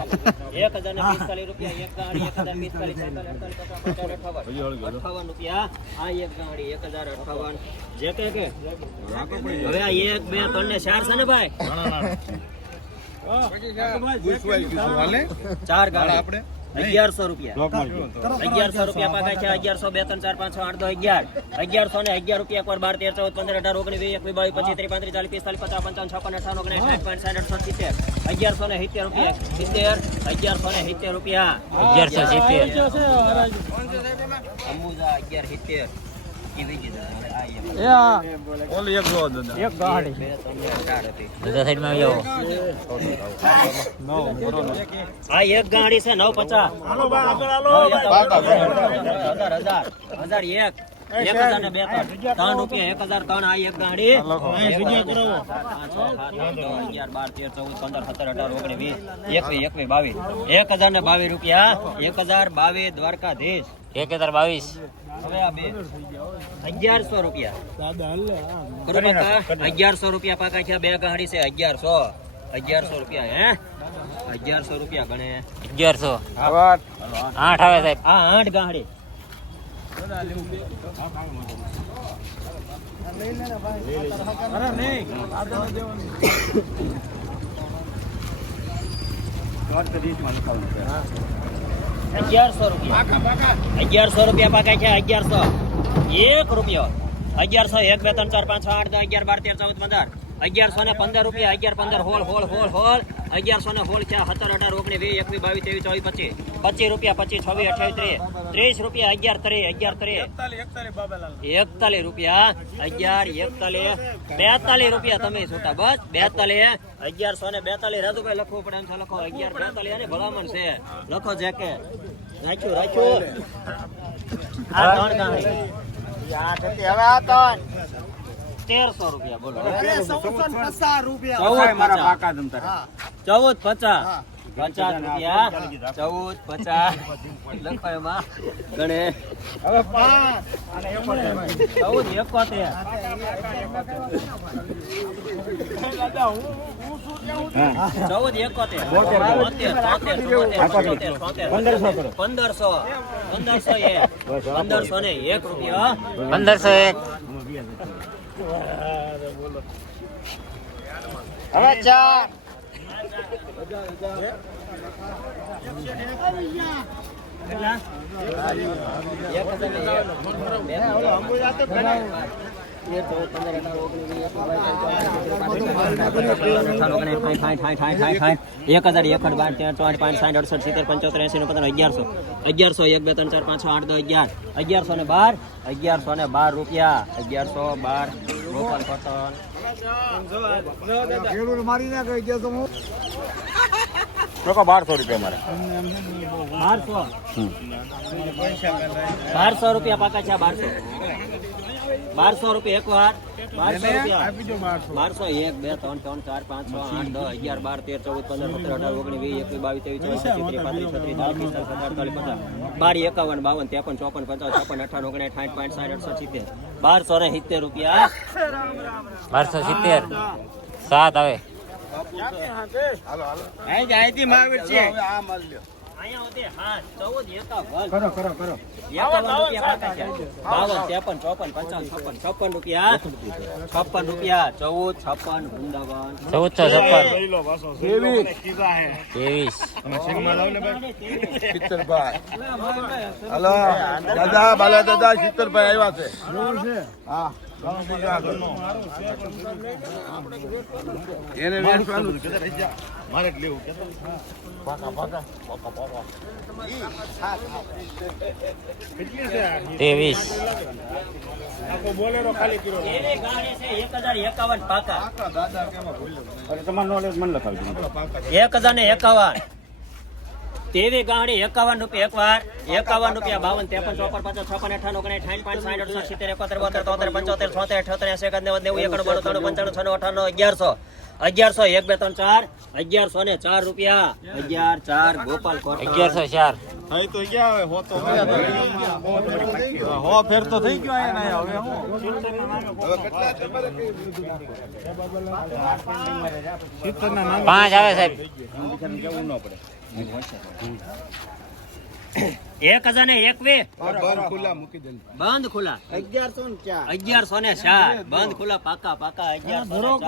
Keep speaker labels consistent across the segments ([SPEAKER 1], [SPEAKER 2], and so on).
[SPEAKER 1] એક હજાર ને પિસ્તાલીસ રૂપિયા એક ગાડી એક હજાર પિસ્તાલીસ. અઠ્ઠાવન રૂપિયા આ એક ગાડી એક હજાર અઠાવન. જે કે કે. હવે આ એક બે ત્રણ ને ચાર છે ને ભાઈ? ચાર ગાડી. અગિયારસો રૂપિયા. અગિયારસો રૂપિયા પાકા છે અગિયારસો બે ત્રણ ચાર પાંચ છ આઠ દો અગિયાર. અગિયારસો ને અગિયાર રૂપિયા પર બાર તેર ચૌદ પંદર અઢાર ઓગણીસ વીસ એકવીસ બાવીસ પચીસ ત્રીસ પાંત્રીસ ચાલીસ પિસ્તાલીસ પચાસ પંચાવન છપ્પન અઠાવન ઓગણીસ સાઠ પાંચ સાઠ અઠસો સિત્તેર. અગિયારસો ને સિત્તેર રૂપિયા. સિત્તેર અગિયારસો ને સિત્તેર રૂપિયા.
[SPEAKER 2] અગિયારસો સિત્તેર.
[SPEAKER 1] અંબુજા અગિયાર સિત્તેર. ઈ બીજી દસ. આ એક.
[SPEAKER 3] ઓલી એક જો દાદા
[SPEAKER 1] બે, ત્રણ ને અઢાર હતી.
[SPEAKER 2] બધા સાઈડમાં આવી આવો
[SPEAKER 1] આ એક ગાડી છે નવ પચાસ હજાર હજાર હજાર એક એક હજાર ને બે ત્રણ ત્રણ રૂપિયા એક હજાર ત્રણ આ એક ગાડી પાંચ, છ, સાત, આઠ, નવ, અગિયાર બાર તેર ચૌદ પંદર સત્તર અઢાર ઓગણીસ વીસ એકવીસ એકવીસ બાવીસ એક હજાર ને બાવીસ રૂપિયા એક હજાર બાવીસ દ્વારકાધીશ
[SPEAKER 2] એક હજાર બાવીસ
[SPEAKER 1] હવે આ બે અગિયારસો રૂપિયા. અગિયારસો રૂપિયા પાકા છે બે ગાડી છે અગિયારસો. અગિયારસો રૂપિયા હે? અગિયારસો રૂપિયા ગણે.
[SPEAKER 2] અગિયારસો. આઠ આવે સાહેબ.
[SPEAKER 1] આ આઠ ગાડી. અગિયારસો રૂપિયા. અગિયારસો રૂપિયા પાકા છે, અગિયારસો. એક રૂપિયો. અગિયારસો એક, બે, ત્રણ, ચાર, પાંચ, છ, આઠ, દસ, અગિયાર, બાર, તેર, ચૌદ, પંદર. અગિયારસો ને પંદર રૂપિયા, અગિયાર પંદર, હોળ હોળ હોળ હોળ. અગિયારસો ને હોળ ચાર સત્તર, અઢાર, ઓગણીસ, વીસ, એકવીસ, બાવીસ, ત્રેવીસ, ચોવીસ, પચીસ. પચીસ રૂપિયા, પચીસ, છવ્વીસ અઠાવીસ ત્રીસ. ત્રીસ રૂપિયા, અગિયાર, ત્રીસ અગિયાર, ત્રીસ. એકતાલીસ રૂપિયા, અગિયાર, એકતાલીસ. બેતાલીસ રૂપિયા તમે છૂટા. બસ, બેતાલીસ. અગિયારસો ને બેતાલીસ. રાજુભાઈ, લખવું પડે એમ છે, લખો. અગિયાર, બેતાલીસ અને ભલામણ છે. લખો જે કે રાખ્યું રાખ્યું. આ ત્રણ ગાંઠી તેરસો રૂપિયા બોલો. ચૌદ પચાસ ચૌદ પચાસ. પચાસ. રૂપિયા. ચૌદ પચાસ. લખો એમાં. ગણે. ચૌદ એકોતેર. ચૌદ એકોતેર. પંચોતેર, પંદરસો પંદરસો. એક પંદરસો ને એક રૂપિયા
[SPEAKER 2] પંદરસો એક.
[SPEAKER 1] હવે ચાર. એક હજાર એકડ બાર તેર ચોટ પાંચ સાઠ અડસઠ સિત્તેર પંચોતેર એસી પંદર અગિયારસો અગિયારસો એક બે ત્રણ ચાર પાંચ છ આઠ દસ અગિયાર અગિયારસો ને બાર અગિયારસો ને બાર રૂપિયા અગિયારસો બાર રોપન પતન
[SPEAKER 3] બારસો. રૂપિયા મારે
[SPEAKER 1] બારસો. બારસો રૂપિયા પાકા છે બારસો. બારસો રૂપિયા એક વાર. બારસો રૂપિયા. બારસો. એક બે ત્રણ ત્રણ ચાર પાંચ છ આઠ દસ અગિયાર બાર તેર ચૌદ પંદર સત્તર અઢાર ઓગણીસ વીસ એકવીસ બાવીસ ત્રેવીસ ચોવીસ ત્રીસ પાંત્રીસ છત્રીસ ચાલીસ પિસ્તાલીસ અડતાલીસ પચાસ બાર એકાવન બાવન ત્રેપન ચોપન પચાસ છપ્પન અઠાવન ઓગણીસ સાઠ પાંચ સાઠ અડસઠ સિત્તેર. બારસો ને સિત્તેર રૂપિયા.
[SPEAKER 2] બારસો સિત્તેર. સાત આવે.
[SPEAKER 1] અહીંયા હોતે હા ચૌદ એકાવન કરો કરો કરો. છે. બાવન. ત્રેપન ચોપન પંચાવન છપ્પન. છપ્પન રૂપિયા છપ્પન રૂપિયા ચૌદ છપ્પન વૃંદાવન.
[SPEAKER 2] ચૌદસો છપ્પન. ત્રેવીસ.
[SPEAKER 3] સિત્તરભાઈ હલો. દાદા બાલા દાદા સિત્તરભાઈ આવ્યા છે. હા. એને વેચવાનું છે. મારે જ લેવું
[SPEAKER 2] ત્રેવીસ.
[SPEAKER 1] એક હજાર એકાવન પાકા. એક હજાર ને એકાવન. તેવી ગાડી એકાવન રૂપિયા એક વાર એકાવન રૂપિયા બાવન ત્રેપન ચોપન પચાસ છપ્પન અઠાણું ઓગણીસ સાઠ પાંચ સાઠ અડસઠ સિત્તેર એકોતેર બોતેર તોતેર પંચોતેર છોતેર અઠોતેર એસી એકાદ નેવું નેવું એકાણું બાણું ત્રાણું પંચાણું છનું અઠાણું અગિયારસો. અગિયારસો એક બે ત્રણ ચાર અગિયારસો ને ચાર રૂપિયા. અગિયાર ચાર ગોપાલ કોટ
[SPEAKER 2] અગિયારસો ચાર.
[SPEAKER 3] અહીં તો ગયા હવે હો તો હો ફેર તો થઈ ગયો અહીંયા હવે હું? હવે કેટલા
[SPEAKER 2] પાંચ આવે સાહેબ.
[SPEAKER 1] એક હજાર ને એકવીસ.
[SPEAKER 3] બંધ ખુલ્લા મૂકી દે
[SPEAKER 1] બંધ ખુલ્લા.
[SPEAKER 3] અગિયારસો ને ચાર.
[SPEAKER 1] અગિયારસો ને ચાર. બંધ ખુલ્લા પાકા પાકા અગિયારસો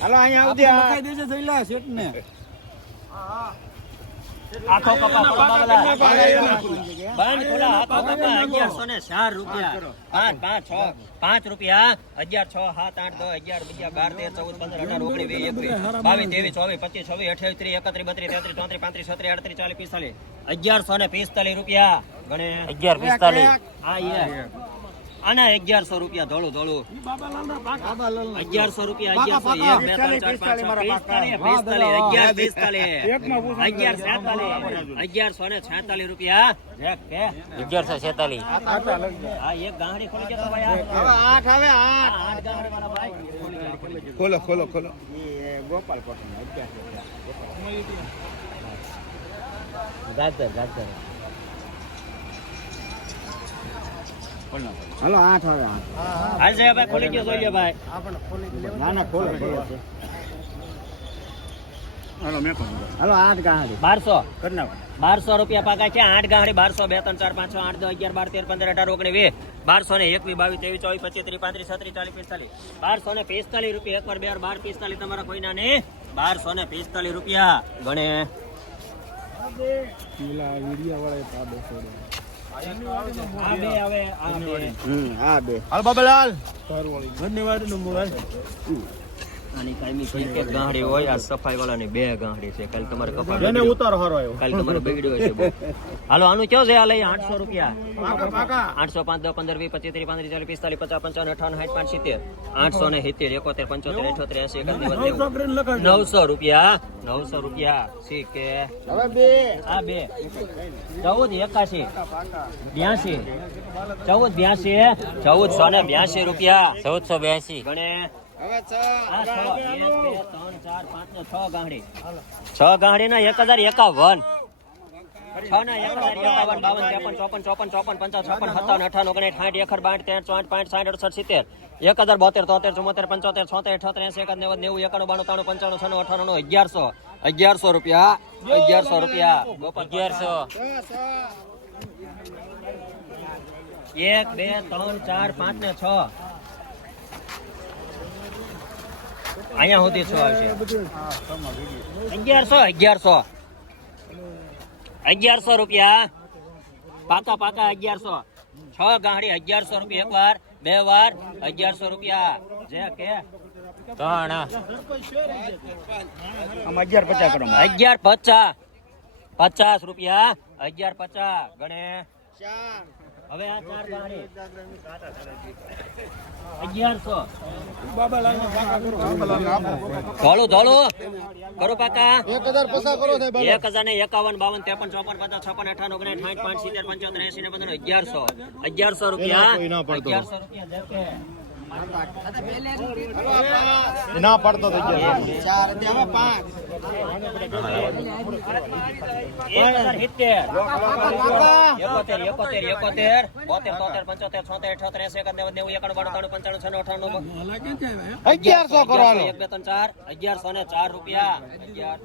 [SPEAKER 3] હાલો અહીંયા આવતી દેજે થઈલા શેઠ ને
[SPEAKER 1] આખો કપા ખોલો બંધ ખુલ્લા આખો કપા અગિયારસો ને ચાર રૂપિયા. પાંચ પાંચ છ પાંચ રૂપિયા. અગિયાર છ સાત આઠ દસ અગિયાર અગિયાર બાર તેર ચૌદ પંદર અઢાર ઓગણીસ વીસ એકવીસ. બાવીસ ત્રેવીસ ચોવીસ પચીસ છવ્વીસ અઠ્યાવીસ ત્રીસ એકત્રીસ બત્રીસ તેત્રીસ ચોત્રીસ પાંત્રીસ છત્રીસ આડત્રીસ ચાલીસ પિસ્તાલીસ. અગિયારસો ને પિસ્તાલીસ રૂપિયા. ગણે
[SPEAKER 2] અગિયાર પિસ્તાલીસ.
[SPEAKER 1] હા. આના અગિયારસો રૂપિયા ધોળું ધોળું. અગિયારસો રૂપિયા અગિયારસો એક બે ત્રણ ચાર પાંચ છ પિસ્તાલીસ પિસ્તાલીસ અગિયાર પિસ્તાલીસ. અગિયાર છેતાલીસ. અગિયારસો ને છેતાલીસ રૂપિયા.
[SPEAKER 2] અગિયારસો છેતાલીસ.
[SPEAKER 1] હા એક ગાંડી ખોલી જતો ભાઈ
[SPEAKER 3] આઠ આવે
[SPEAKER 1] આ આઠ ખોલો વાળા ભાઈ. ખોલી ખોલી.
[SPEAKER 3] ખોલો. ખોલો ખોલો
[SPEAKER 1] ગાજર ગાજર.
[SPEAKER 3] હાલો આઠ આવે
[SPEAKER 1] હા છે ભાઈ ખોલી ગયો જોઈ લે ભાઈ.
[SPEAKER 3] ના ના ખોલો હાલો આઠ ગાડી.
[SPEAKER 1] બારસો. બારસો રૂપિયા પાકા છે આઠ ગાંહડી બારસો બે ત્રણ ચાર પાંચ છ આઠ દસ અગિયાર બાર તેર પંદર અઢાર ઓગણી વીસ. બારસો ને એકવી બાવીસ ત્રેવીસ ચોવીસ પચીસ ત્રીસ પાંત્રીસ છત્રીસ ચાલીસ પિસ્તાલીસ. બારસો ને પિસ્તાલીસ રૂપિયા એક વાર બે વાર બાર પિસ્તાલીસ તમારા કોઈના નહીં. બારસો ને પિસ્તાલીસ રૂપિયા. ગણે. આ બે હાલ બાબાલાલ બે.
[SPEAKER 3] હમનું હાલ ધન્યવાદ નો મોબાઈલ.
[SPEAKER 1] ગાંહડી હોય આ સફાઈ વાળાની બે ગાંહડી છે. કાલ તમારે કપાળ
[SPEAKER 3] એને ઉતારો હારો આવ્યો.
[SPEAKER 1] કાલ તમારે બગડ્યો છે હાલો આનું કેવું છે? આ લઈ રૂપિયા.
[SPEAKER 3] પાકા પાકા.
[SPEAKER 1] આઠસો પાંચ દસ પંદર વીસ પચીસ ત્રીસ પાંત્રીસ ચાલીસ પિસ્તાલીસ પચાસ પંચાવન અઠાવન સાઠ પાંચ સિત્તેર. આઠસો ને સિત્તેર એકોતેર પંચોતેર અઠોતેર એસી નવસો રૂપિયા નવસો રૂપિયા. સી કે?
[SPEAKER 3] હવે બે.
[SPEAKER 1] આ બે. ચૌદ એકાશી બ્યાસી ચૌદ બ્યાસી ચૌદસો ને બ્યાસી રૂપિયા.
[SPEAKER 2] ચૌદસો બ્યાસી
[SPEAKER 1] ગણે
[SPEAKER 3] છ
[SPEAKER 1] ગાંડી ને એક હજાર એકાવન. છ ના એક હજાર એકાવન બાવન ત્રેપન ચોપન ચોપન ચોપન પંચાવન છપ્પન સત્તાવન અઠાવન ઓગણીસ સાઠ એકર બાઠ ત્રણ ચોઠ પાંચ સાઠ અડસઠ સિત્તેર. એક હજાર બોતેર તોતેર ચુમ્મોતેર પંચોતેર છોતેર અઠોતેર એસી એકાદ નેવું નેવું એકાણું બાણું ત્રાણું પંચાણું અઠાણું અગિયારસો. અગિયારસો રૂપિયા. અગિયારસો રૂપિયા.
[SPEAKER 2] અગિયારસો.
[SPEAKER 1] એક બે ત્રણ ચાર પાંચ ને છ. અહીંયા સુધી છ આવશે. અગિયારસો અગિયારસો. અગિયારસો રૂપિયા. પાકા પાકા અગિયારસો. છ ગાંહડી અગિયારસો રૂપિયા એક વાર બે વાર અગિયારસો રૂપિયા. જે કે
[SPEAKER 2] ત્રણ.
[SPEAKER 3] અગિયાર પચાસ કરો.
[SPEAKER 1] અગિયાર પચાસ. પચાસ રૂપિયા. અગિયાર પચાસ. ગણે. હવે આ ચાર ગાંહડી અગિયારસો. ધોળું ધોળું. કરો કાકા
[SPEAKER 3] એક હજાર પસાર કરો
[SPEAKER 1] એક હજાર ને એકાવન બાવન ત્રેપન ચોપન પચાસ છપ્પન અઠાવન ઓગણીસ સાઠ પાંચ સિત્તેર પંચોતેર એસી ને પંદર અગિયારસો. અગિયારસો રૂપિયા. અગિયારસો રૂપિયા.
[SPEAKER 3] ના પડતો થઈ ગયો
[SPEAKER 1] પંચાણું છન્નું અઠાણું
[SPEAKER 3] અગિયારસો કરો
[SPEAKER 1] એક બે ત્રણ ચાર. અગિયારસો ને ચાર રૂપિયા. અગિયાર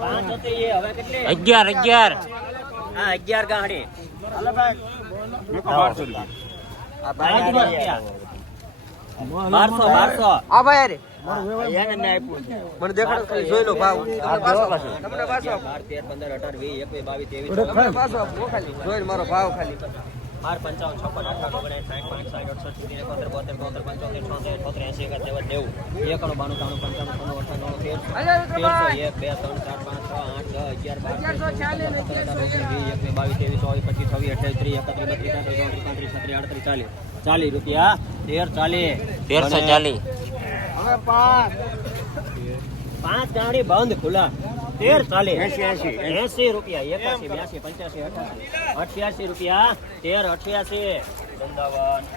[SPEAKER 1] પાંચ હતી એ, હવે કેટલી
[SPEAKER 2] અગિયાર અગિયાર
[SPEAKER 1] હા અગિયાર ગાંહડી
[SPEAKER 3] બારસો.
[SPEAKER 1] બારસો બારસો.
[SPEAKER 3] આ ભાઈ. મને દેખાડો ખાલી જોઈ લો ભાવ.
[SPEAKER 1] તમને બાર તેર પંદર અઢાર વીસ એકવીસ બાવીસ ત્રેવીસ
[SPEAKER 3] જોઈ મારો ભાવ ખાલી.
[SPEAKER 1] બાર પંચાવન છપ્પન અઠાવન ઓગણીસ સાઠ પાંચ સાઠ અડસઠ સુધી એકોતેર બોતેર બોતેર પંચોતેર છોતેર છોતેર એસી એકાદ નેવું નેવું એકાણું બાણું ત્રાણું પંચાણું છન્નું અઠાણું તેરસો તેરસો એક બે ત્રણ ચાર પાંચ છ આઠ દસ અગિયાર બાર એક ઓગણીસ, બાવીસ ત્રેવીસ ચોવીસ પચીસ છવ્વીસ અઠ્યાવીસ ત્રીસ એકત્રીસ બત્રીસ ત્રીસ ચોત્રીસ પાંત્રીસ છત્રીસ આડત્રીસ ચાલીસ. ચાલીસ રૂપિયા. તેર ચાલીસ.
[SPEAKER 2] તેરસો ચાલીસ.
[SPEAKER 3] પાંચ.
[SPEAKER 1] પાંચ ગાડી બંધ ખુલ્લા. તેર ચાલીસ એસી રૂપિયા એકાસી બ્યાસી પંચ્યાસી અઠ્યાસી અઠ્યાસી રૂપિયા તેર અઠ્યાસી વૃંદાવન